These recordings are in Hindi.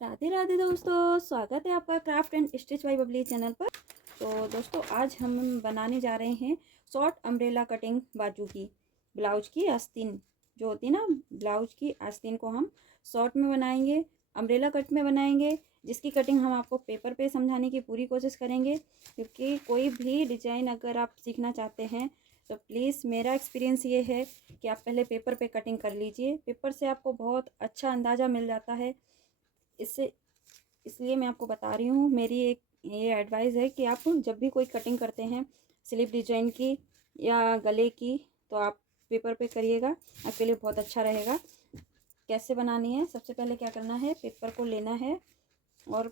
राधे राधे दोस्तों, स्वागत है आपका craft and stitch bye Babli channel पर। तो दोस्तों, आज हम बनाने जा रहे हैं शॉर्ट अम्ब्रेला कटिंग बाजू की ब्लाउज की आस्तीन। जो होती है ना, ब्लाउज की आस्तीन को हम शॉर्ट में बनाएंगे, अम्ब्रेला कट में बनाएंगे, जिसकी कटिंग हम आपको पेपर पे समझाने की पूरी कोशिश करेंगे। क्योंकि कोई भी डिजाइन अगर आप सीखना चाहते हैं तो प्लीज़, मेरा एक्सपीरियंस ये है कि आप पहले पेपर पे कटिंग कर लीजिए। पेपर से आपको बहुत अच्छा अंदाज़ा मिल जाता है। इससे इसलिए मैं आपको बता रही हूँ, मेरी एक ये एडवाइस है कि आप जब भी कोई कटिंग करते हैं स्लीव डिजाइन की या गले की, तो आप पेपर पे करिएगा, आपके लिए बहुत अच्छा रहेगा। कैसे बनानी है, सबसे पहले क्या करना है, पेपर को लेना है और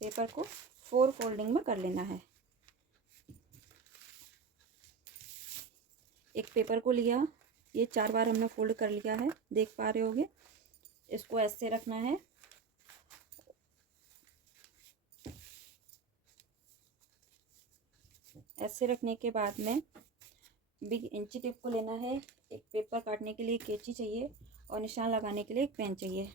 पेपर को 4 फोल्डिंग में कर लेना है। एक पेपर को लिया, ये 4 बार हमने फोल्ड कर लिया है, देख पा रहे होगे। इसको ऐसे रखना है, ऐसे रखने के बाद में बिग इंची टेप को लेना है। एक पेपर काटने के लिए कैंची चाहिए और निशान लगाने के लिए एक पेन चाहिए।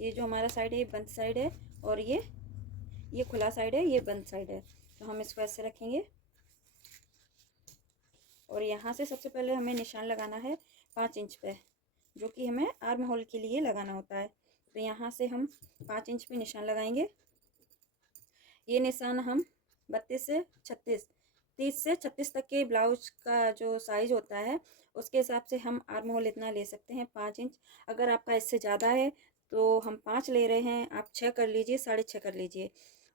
ये जो हमारा साइड है ये बंद साइड है और ये खुला साइड है, ये बंद साइड है। तो हम इसको ऐसे रखेंगे और यहाँ से सबसे पहले हमें निशान लगाना है 5 इंच पे, जो कि हमें आर्म होल के लिए लगाना होता है। तो यहाँ से हम 5 इंच पे निशान लगाएंगे। ये निशान हम 32 से 36, 30 से 36 तक के ब्लाउज का जो साइज होता है उसके हिसाब से हम आर्म होल इतना ले सकते हैं, 5 इंच। अगर आपका इससे ज़्यादा है तो हम 5 ले रहे हैं, आप 6 कर लीजिए, 6.5 कर लीजिए।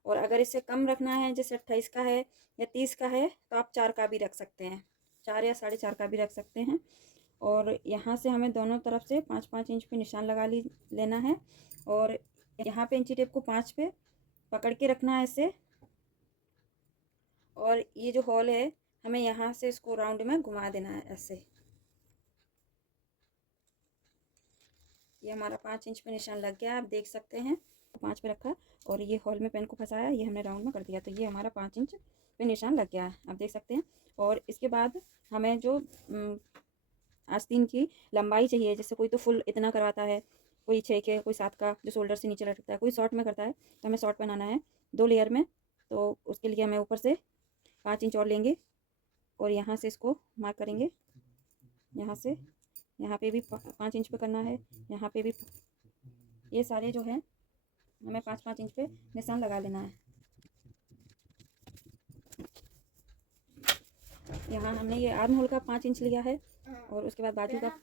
और अगर इससे कम रखना है, जैसे 28 का है या 30 का है, तो आप 4 का भी रख सकते हैं, 4 या 4.5 का भी रख सकते हैं। और यहाँ से हमें दोनों तरफ से 5-5 इंच पे निशान लगा लेना है। और यहाँ पे इंची टेप को 5 पे पकड़ के रखना है ऐसे। और ये जो हॉल है हमें यहाँ से इसको राउंड में घुमा देना है ऐसे। ये हमारा 5 इंच पे निशान लग गया, आप देख सकते हैं। 5 पे रखा और ये हॉल में पेन को फंसाया, ये हमने राउंड में कर दिया, तो ये हमारा 5 इंच पे निशान लग गया है, आप देख सकते हैं। और इसके बाद हमें जो आस्तीन की लंबाई चाहिए, जैसे कोई तो फुल इतना करवाता है, कोई 6 के, कोई 7 का जो शोल्डर से नीचे लटकता है, कोई शॉर्ट में करता है। तो हमें शॉर्ट बनाना है 2 लेयर में, तो उसके लिए हमें ऊपर से 5 इंच और लेंगे और यहाँ से इसको मार्क करेंगे। यहाँ से यहाँ पे भी 5 इंच पे करना है, यहाँ पे भी। ये सारे जो है हमें 5-5 इंच पे निशान लगा लेना है। यहाँ हमने ये आर्म होल का 5 इंच लिया है और उसके बाद बाजू का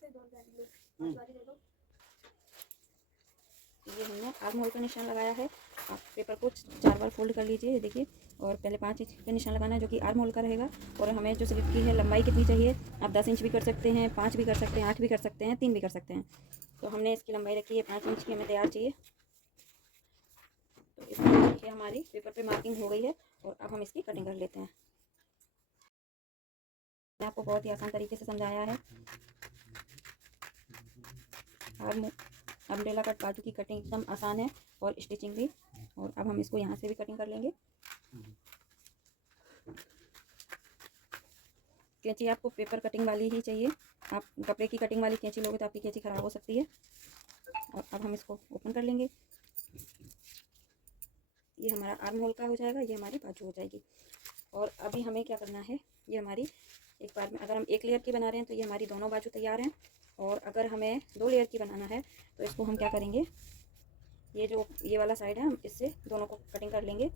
ये हमने आर्म होल का निशान लगाया है। आप पेपर को 4 बार फोल्ड कर लीजिए, ये देखिए। और पहले 5 इंच पे निशान लगाना है, जो कि आर्म होल का रहेगा। और हमें जो स्लिप की है लंबाई कितनी चाहिए, आप 10 इंच भी कर सकते हैं, 5 भी कर सकते हैं, 8 भी कर सकते हैं, 3 भी कर सकते हैं। तो हमने इसकी लंबाई रखी है 5 इंच की, हमें तैयार चाहिए। तो इसमें देखिए हमारी पेपर पे मार्किंग हो गई है और अब हम इसकी कटिंग कर लेते हैं। मैंने आपको बहुत ही आसान तरीके से समझाया है। आर्म अम्ब्रेला कट बाजू की कटिंग एकदम आसान है और स्टिचिंग भी। और अब हम इसको यहाँ से भी कटिंग कर लेंगे। कैंची आपको पेपर कटिंग वाली ही चाहिए, आप कपड़े की कटिंग वाली कैंची लोगे तो आपकी कैंची ख़राब हो सकती है। और अब हम इसको ओपन कर लेंगे। ये हमारा आर्म होल का हो जाएगा, ये हमारी बाजू हो जाएगी। और अभी हमें क्या करना है, ये हमारी एक बार में, अगर हम 1 लेयर की बना रहे हैं तो ये हमारी दोनों बाजू तैयार हैं। और अगर हमें 2 लेयर की बनाना है तो इसको हम क्या करेंगे, ये जो ये वाला साइड है हम इससे दोनों को कटिंग कर लेंगे।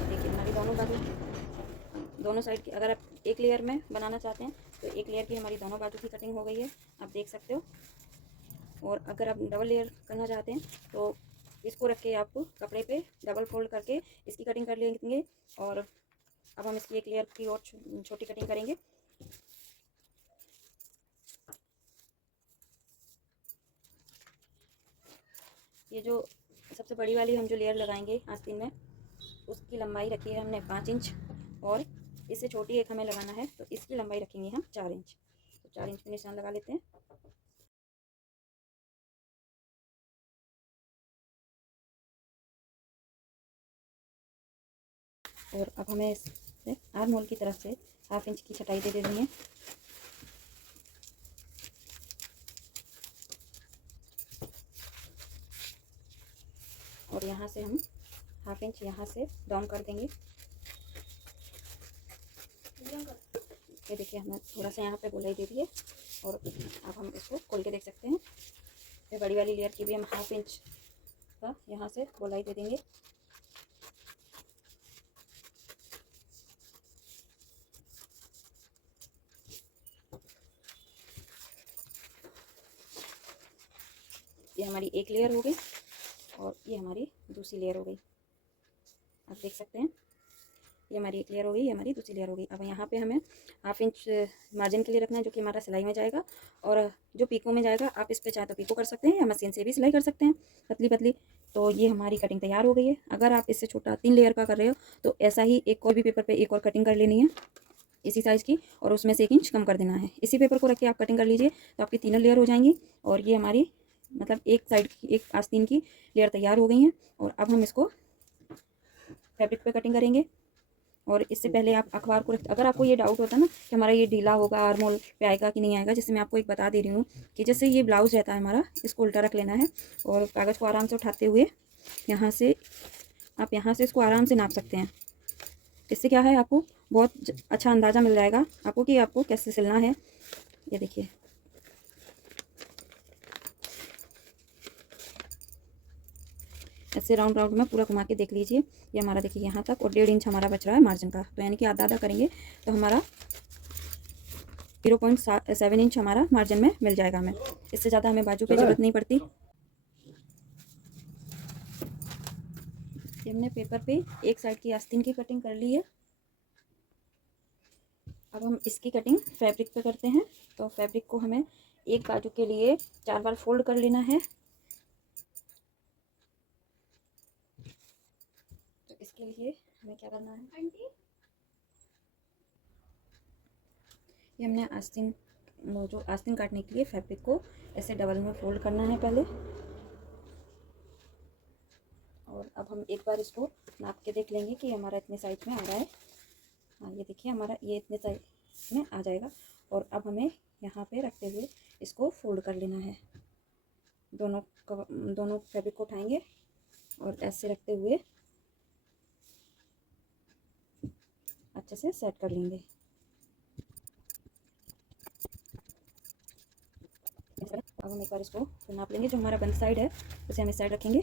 देखिए हमारी दोनों बाजू, दोनों साइड की, अगर आप 1 लेयर में बनाना चाहते हैं तो 1 लेयर की हमारी दोनों बाजू की कटिंग हो गई है, आप देख सकते हो। और अगर आप डबल लेयर करना चाहते हैं तो इसको रख के आप कपड़े पे डबल फोल्ड करके इसकी कटिंग कर लेंगे। और अब हम इसकी 1 लेयर की और छोटी कटिंग करेंगे। ये जो सबसे बड़ी वाली हम जो लेयर लगाएंगे आस्तीन में, उसकी लंबाई रखी है हमने 5 इंच और इससे छोटी एक हमें लगाना है, तो इसकी लंबाई रखेंगे हम 4 इंच। तो 4 इंच पे निशान लगा लेते हैं। और अब हमें इससे आर्म होल की तरफ से 1/2 इंच की छटाई दे देनी है। और यहाँ से हम 1/2 इंच यहाँ से डाउन कर देंगे। ये देखिए हमने थोड़ा सा यहाँ पे गोलाई दे दी है। और अब हम इसको खोल के देख सकते हैं। ये बड़ी वाली लेयर की भी हम 1/2 इंच का यहाँ से गोलाई दे देंगे। ये हमारी एक लेयर हो गई और ये हमारी दूसरी लेयर हो गई। आप देख सकते हैं ये हमारी एक लेयर हो गई, ये हमारी दूसरी लेयर हो गई। अब यहाँ पे हमें 1/2 इंच मार्जिन के लिए रखना है, जो कि हमारा सिलाई में जाएगा। और जो पीको में जाएगा, आप इस पे चाहे तो पीको कर सकते हैं या मशीन से भी सिलाई कर सकते हैं पतली पतली। तो ये हमारी कटिंग तैयार हो गई है। अगर आप इससे छोटा 3 लेयर का कर रहे हो तो ऐसा ही एक और भी पेपर पे एक और कटिंग कर लेनी है इसी साइज़ की, और उसमें से 1 इंच कम कर देना है। इसी पेपर को रख के आप कटिंग कर लीजिए तो आपकी 3 लेयर हो जाएंगी। और ये हमारी मतलब एक साइड की, एक आस्तीन की लेयर तैयार हो गई है। और अब हम इसको फैब्रिक पे कटिंग करेंगे। और इससे पहले आप अखबार को अगर आपको ये डाउट होता है ना कि हमारा ये ढीला होगा, आर्म होल पे आएगा कि नहीं आएगा, जैसे मैं आपको एक बता दे रही हूँ कि जैसे ये ब्लाउज़ रहता है हमारा, इसको उल्टा रख लेना है और कागज़ को आराम से उठाते हुए यहाँ से आप यहाँ से इसको आराम से नाप सकते हैं। इससे क्या है, आपको बहुत अच्छा अंदाज़ा मिल जाएगा आपको कि आपको कैसे सिलना है। ये देखिए ऐसे राउंड राउंड में पूरा घुमा के देख लीजिए। ये हमारा देखिए यहाँ तक, और 1.5 इंच हमारा बच रहा है मार्जिन का। तो यानी कि आधा आधा करेंगे तो हमारा 0.7 इंच हमारा मार्जिन में मिल जाएगा हमें। इससे ज़्यादा हमें बाजू पे ज़रूरत नहीं पड़ती। हमने पेपर पे एक साइड की आस्तीन की कटिंग कर ली है। अब हम इसकी कटिंग फैब्रिक पे करते हैं। तो फैब्रिक को हमें एक बाजू के लिए 4 बार फोल्ड कर लेना है। तो इसके लिए हमें क्या करना है, ये हमने आस्तीन, जो आस्तीन काटने के लिए फैब्रिक को ऐसे डबल में फोल्ड करना है पहले। और अब हम एक बार इसको नाप के देख लेंगे कि हमारा इतने साइज में आ रहा है। हाँ ये देखिए हमारा ये इतने साइज में आ जाएगा। और अब हमें यहाँ पे रखते हुए इसको फोल्ड कर लेना है। दोनों फैब्रिक को उठाएंगे और ऐसे रखते हुए अच्छे से सेट कर लेंगे। अब हम एक बार इसको नाप लेंगे। जो हमारा बंद साइड है उसे हम इस साइड रखेंगे,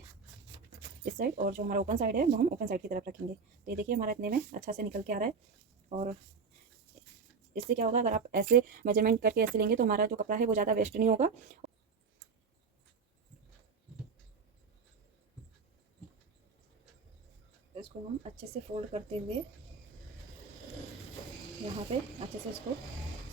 इस साइड, और जो हमारा ओपन साइड है वो हम ओपन साइड की तरफ रखेंगे। तो ये देखिए हमारा इतने में अच्छा से निकल के आ रहा है। और इससे क्या होगा, अगर आप ऐसे मेजरमेंट करके ऐसे लेंगे तो हमारा जो कपड़ा है वो ज़्यादा वेस्ट नहीं होगा। इसको हम अच्छे से फोल्ड करते हुए यहाँ पे अच्छे से इसको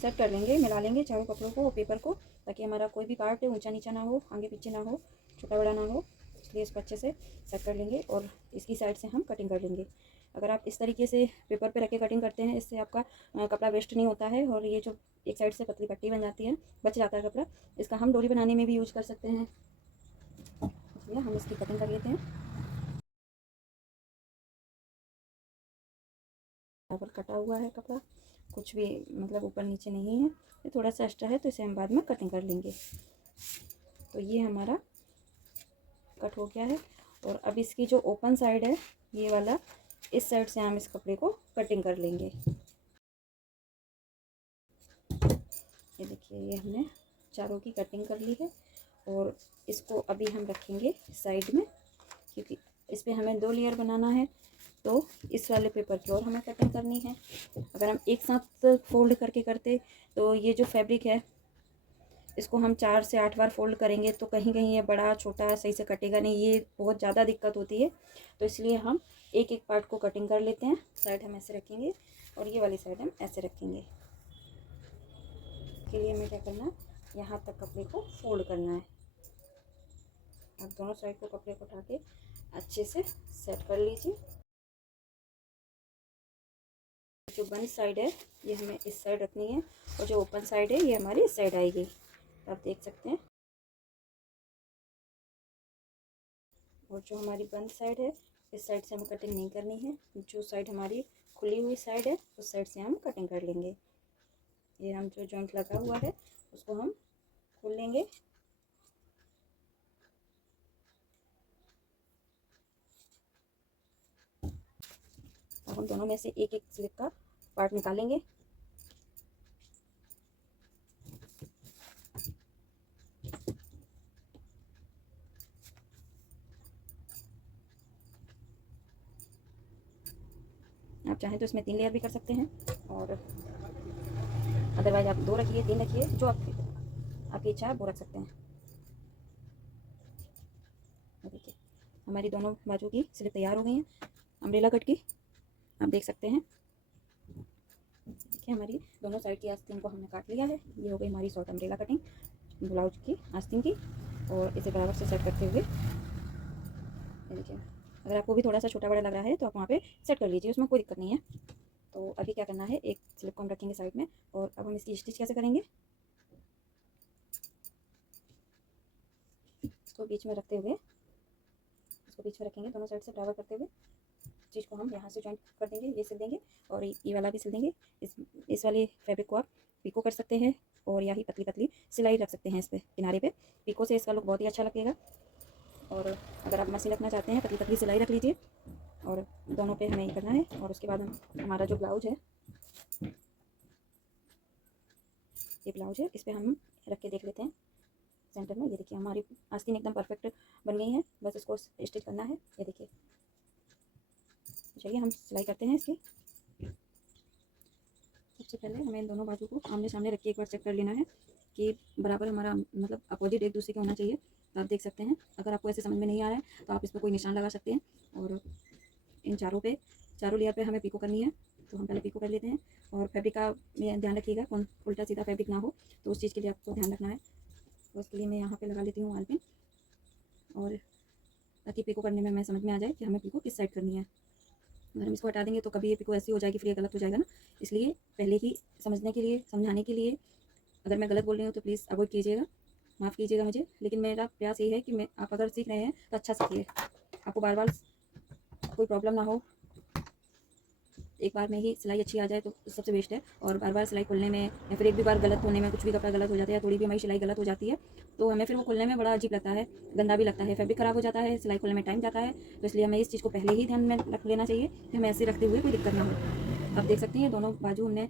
सेट कर लेंगे, मिला लेंगे चारों कपड़ों को और पेपर को, ताकि हमारा कोई भी पार्ट ऊंचा नीचा ना हो, आगे पीछे ना हो, छोटा बड़ा ना हो। इसलिए इसको अच्छे से सेट कर लेंगे और इसकी साइड से हम कटिंग कर लेंगे। अगर आप इस तरीके से पेपर पे रख के कटिंग करते हैं, इससे आपका कपड़ा वेस्ट नहीं होता है। और ये जो एक साइड से पतली पट्टी बन जाती है, बच जाता है कपड़ा, इसका हम डोरी बनाने में भी यूज कर सकते हैं। इसलिए हम इसकी कटिंग कर लेते हैं। बराबर कटा हुआ है कपड़ा, कुछ भी मतलब ऊपर नीचे नहीं है। ये थोड़ा सा एक्स्ट्रा है तो इसे हम बाद में कटिंग कर लेंगे। तो ये हमारा कट हो गया है। और अब इसकी जो ओपन साइड है ये वाला, इस साइड से हम इस कपड़े को कटिंग कर लेंगे। ये देखिए ये हमने चारों की कटिंग कर ली है। और इसको अभी हम रखेंगे साइड में, क्योंकि इस पर हमें 2 लेयर बनाना है। तो इस वाले पेपर की और हमें कटिंग करनी है। अगर हम एक साथ फोल्ड करके करते तो ये जो फैब्रिक है इसको हम 4 से 8 बार फोल्ड करेंगे तो कहीं कहीं ये बड़ा छोटा सही से कटेगा नहीं, ये बहुत ज़्यादा दिक्कत होती है। तो इसलिए हम एक एक पार्ट को कटिंग कर लेते हैं। साइड हम ऐसे रखेंगे और ये वाली साइड हम ऐसे रखेंगे। के लिए हमें क्या करना है, यहाँ तक कपड़े को फोल्ड करना है। आप दोनों साइड को कपड़े को उठा के अच्छे से सेट कर लीजिए। जो बंद साइड है ये हमें इस साइड रखनी है और जो ओपन साइड है ये हमारी इस साइड आएगी। आप देख सकते हैं। और जो हमारी बंद साइड है इस साइड से हमें कटिंग नहीं करनी है, जो साइड हमारी खुली हुई साइड है उस साइड से हम कटिंग कर लेंगे। ये हम जो जॉइंट लगा हुआ है उसको हम खोल लेंगे। अब हम दोनों में से एक एक स्लिप का पार्ट निकालेंगे। आप चाहें तो इसमें 3 लेयर भी कर सकते हैं, और अदरवाइज आप 2 रखिए, 3 रखिए, जो आपकी इच्छा है वो रख सकते हैं। देखिए हमारी दोनों बाजू की स्लिप तैयार हो गई हैं अम्ब्रेला कट की, आप देख सकते हैं। देखिए हमारी दोनों साइड की आस्तीन को हमने काट लिया है। ये हो गई हमारी शॉर्ट अम्ब्रेला कटिंग ब्लाउज की आस्तीन की। और इसे बराबर से सेट करते हुए देखिए, अगर आपको भी थोड़ा सा छोटा बड़ा लग रहा है तो आप वहाँ पे सेट कर लीजिए, उसमें कोई दिक्कत नहीं है। तो अभी क्या करना है, एक स्लिप को हम रखेंगे साइड में, और अब हम इसकी स्टिच कैसे करेंगे, इसको बीच में रखते हुए, इसको बीच में रखेंगे दोनों साइड से बराबर करते हुए, चीज़ को हम यहाँ से जॉइंट कर देंगे, ये सिल देंगे और ये वाला भी सिल देंगे। इस वाले फैब्रिक को आप पिको कर सकते हैं, और या ही पतली पतली सिलाई रख सकते हैं इस पर किनारे पे। पिको से इसका लुक बहुत ही अच्छा लगेगा। और अगर आप मशीन रखना चाहते हैं, पतली पतली सिलाई रख लीजिए, और दोनों पे हमें ये करना है। और उसके बाद हमारा जो ब्लाउज है, ये ब्लाउज है, इस पर हम रख के देख लेते हैं सेंटर में। ये देखिए हमारी आस्तीन एकदम परफेक्ट बन गई है, बस इसको स्टिच करना है। ये देखिए, चलिए हम सिलाई करते हैं इसकी। सबसे पहले हमें इन दोनों बाजू को आमने सामने रख के एक बार चेक कर लेना है कि बराबर हमारा मतलब अपोजिट एक दूसरे के होना चाहिए। तो आप देख सकते हैं, अगर आपको ऐसे समझ में नहीं आ रहा है तो आप इस पर कोई निशान लगा सकते हैं। और इन चारों लेयर पे हमें पिको करनी है, तो हम पहले पिको कर लेते हैं। और फैब्रिक का ध्यान रखिएगा, कौन उल्टा सीधा फैब्रिक ना हो, तो उस चीज़ के लिए आपको ध्यान रखना है। तो उसके लिए मैं यहाँ पे लगा लेती हूँ वाल पिन, और ताकि पिको करने में हमें समझ में आ जाए कि हमें पिको किस साइड करनी है। अगर हम इसको हटा देंगे तो कभी ये पिको ऐसी हो जाएगी, फिर ये गलत हो जाएगा ना। इसलिए पहले ही समझने के लिए, समझाने के लिए, अगर मैं गलत बोल रही हूँ तो प्लीज़ अवॉइड कीजिएगा, माफ़ कीजिएगा मुझे। लेकिन मेरा प्रयास ये है कि आप अगर सीख रहे हैं तो अच्छा सीखिए, आपको बार बार कोई प्रॉब्लम ना हो, एक बार में ही सिलाई अच्छी आ जाए तो सबसे बेस्ट है। और बार बार सिलाई खोलने में या फिर एक भी बार गलत होने में, कुछ भी कपड़ा गलत हो जाता है या थोड़ी भी हमारी सिलाई गलत हो जाती है, तो हमें फिर वो खोलने में बड़ा अजीब लगता है, गंदा भी लगता है, फैब्रिक ख़राब हो जाता है, सिलाई खोलने में टाइम जाता है। तो इसलिए हमें इस चीज़ को पहले ही ध्यान में रख लेना चाहिए कि हमें ऐसे रखते हुए कोई दिक्कत ना हो। आप देख सकते हैं दोनों बाजू हमने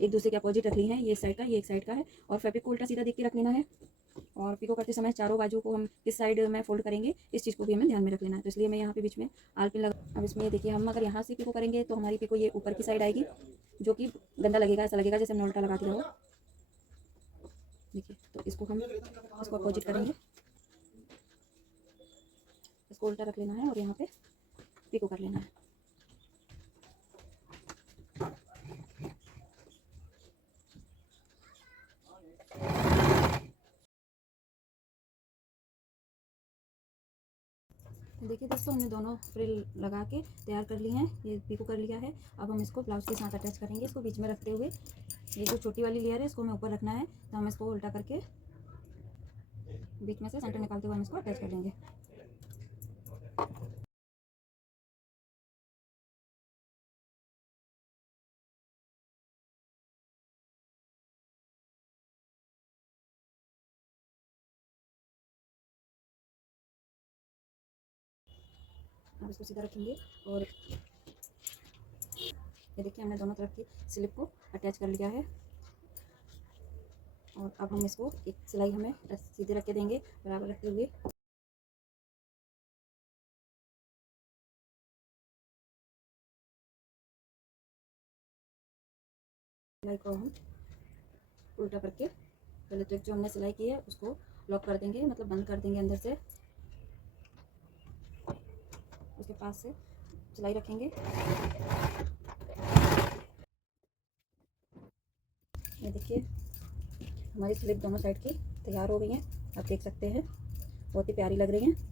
एक दूसरे के अपोजिट रख ली है, ये एक साइड का, ये एक साइड का है। और फैब्रिक को उल्टा सीधा देख के रख लेना है। और पिको करते समय चारों बाजू को हम किस साइड में फोल्ड करेंगे, इस चीज़ को भी हमें ध्यान में रख लेना है। तो इसलिए मैं यहाँ पे बीच में आलपिन लगा। अब इसमें ये देखिए, हम अगर यहाँ से पिको करेंगे तो हमारी पिको ये ऊपर की साइड आएगी, जो कि गंदा लगेगा, ऐसा लगेगा जैसे हमने उल्टा लगा दिया हो। देखिए, तो इसको हम इसको अपोजिट करेंगे, इसको उल्टा रख लेना है और यहाँ पे पिको कर लेना है। देखिए दोस्तों, हमने दोनों फ्रिल लगा के तैयार कर लिए हैं, ये पिको कर लिया है। अब हम इसको ब्लाउज के साथ अटैच करेंगे, इसको बीच में रखते हुए। ये जो छोटी वाली लेयर है इसको हमें ऊपर रखना है, तो हम इसको उल्टा करके बीच में से सेंटर निकालते हुए हम इसको अटैच कर देंगे। अब इसको सीधा रखेंगे, और ये देखिए हमने दोनों तरफ की स्लिप को अटैच कर लिया है। और अब हम इसको एक सिलाई हमें सीधे रख के देंगे, बराबर रखते हुए। सिलाई को हम उल्टा करके पहले तो एक जो हमने सिलाई की है उसको लॉक कर देंगे, मतलब बंद कर देंगे अंदर से। उसके पास से सिलाई रखेंगे। ये देखिए हमारी स्लिप दोनों साइड की तैयार हो गई है, आप देख सकते हैं, बहुत ही प्यारी लग रही हैं।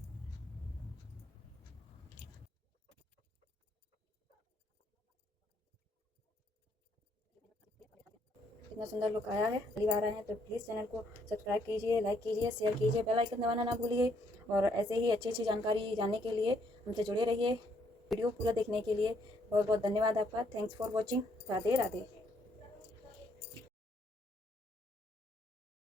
कितना सुंदर लुक आया है। पहली बार आए हैं तो प्लीज़ चैनल को सब्सक्राइब कीजिए, लाइक कीजिए, शेयर कीजिए, बेल आइकन दबाना ना भूलिए। और ऐसे ही अच्छी अच्छी जानकारी जानने के लिए हमसे जुड़े रहिए। वीडियो पूरा देखने के लिए बहुत बहुत धन्यवाद आपका। Thanks for watching. Radhe Radhe.